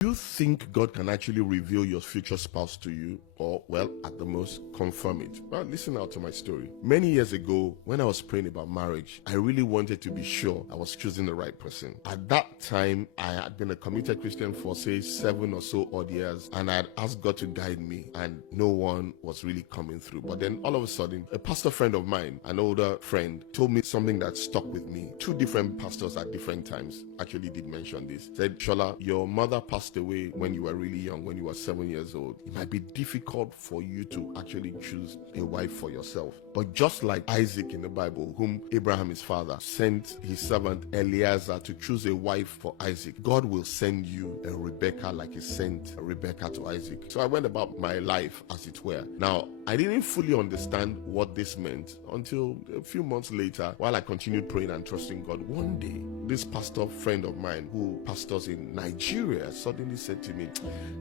Do you think God can actually reveal your future spouse to you, or, well, at the most, confirm it? Well, listen out to my story. Many years ago, when I was praying about marriage, I really wanted to be sure I was choosing the right person. At that time, I had been a committed Christian for, say, 7 or so odd years, and I had asked God to guide me, and no one was really coming through. But then, all of a sudden, a pastor friend of mine, an older friend, told me something that stuck with me. 2 different pastors at different times actually did mention this. Said, Shola, your mother passed away when you were really young, when you were 7 years old. It might be difficult for you to actually choose a wife for yourself. But just like Isaac in the Bible, whom Abraham, his father, sent his servant Eliezer to choose a wife for Isaac, God will send you a Rebecca like he sent Rebecca to Isaac. So I went about my life, as it were. Now, I didn't fully understand what this meant until a few months later, while I continued praying and trusting God. One day, this pastor friend of mine who pastors in Nigeria suddenly said to me,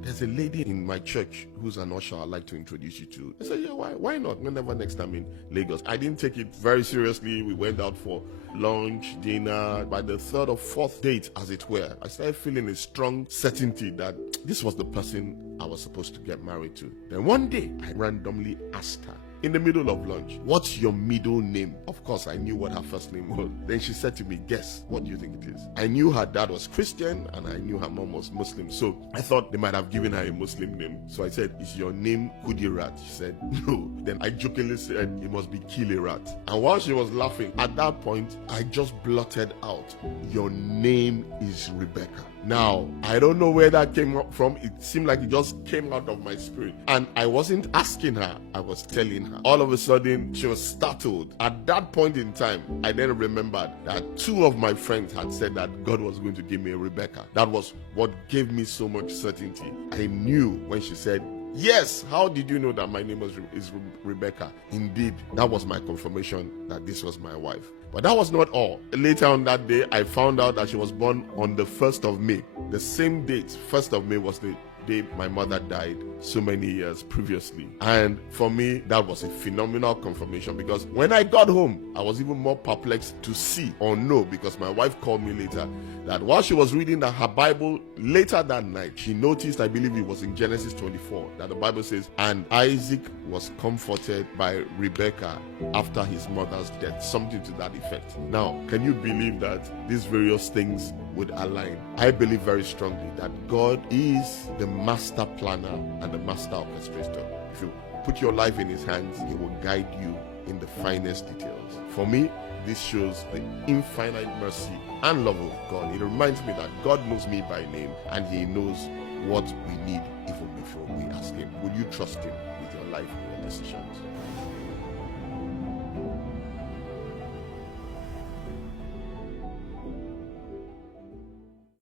there's a lady in my church who's an usher I'd like to introduce you to. I said, yeah, why not? Whenever next time in Lagos. I didn't take it very seriously. We went out for lunch, dinner. By the 3rd or 4th date, as it were, I started feeling a strong certainty that this was the person I was supposed to get married to. Then one day, I randomly asked her, in the middle of lunch, what's your middle name? Of course, I knew what her first name was. Then she said to me, guess, what do you think it is? I knew her dad was Christian and I knew her mom was Muslim. So I thought they might have given her a Muslim name. So I said, is your name Kudirat? She said, no. Then I jokingly said, it must be Kilirat. And while she was laughing, at that point, I just blurted out, your name is Rebecca. Now, I don't know where that came from. It seemed like it just came out of my spirit. And I wasn't asking her, I was telling her. All of a sudden, she was startled. At that point in time, I then remembered that 2 of my friends had said that God was going to give me a Rebecca. That was what gave me so much certainty. I knew when she said, yes, how did you know that my name is Rebecca? Indeed, that was my confirmation that this was my wife. But that was not all. Later on that day, I found out that she was born on the 1st of May. The same date, 1st of May, was the day my mother died so many years previously. And for me, that was a phenomenal confirmation, because when I got home, I was even more perplexed to see or know, because my wife called me later, that while she was reading her Bible later that night, she noticed, I believe it was in Genesis 24, that the Bible says, and Isaac was comforted by Rebekah after his mother's death, something to that effect. Now, can you believe that these various things would align? I believe very strongly that God is the master planner and the master orchestrator. If you put your life in his hands, he will guide you in the finest details. For me, this shows the infinite mercy and love of God. It reminds me that God knows me by name and he knows what we need even before we ask him. Will you trust him with your life and your decisions?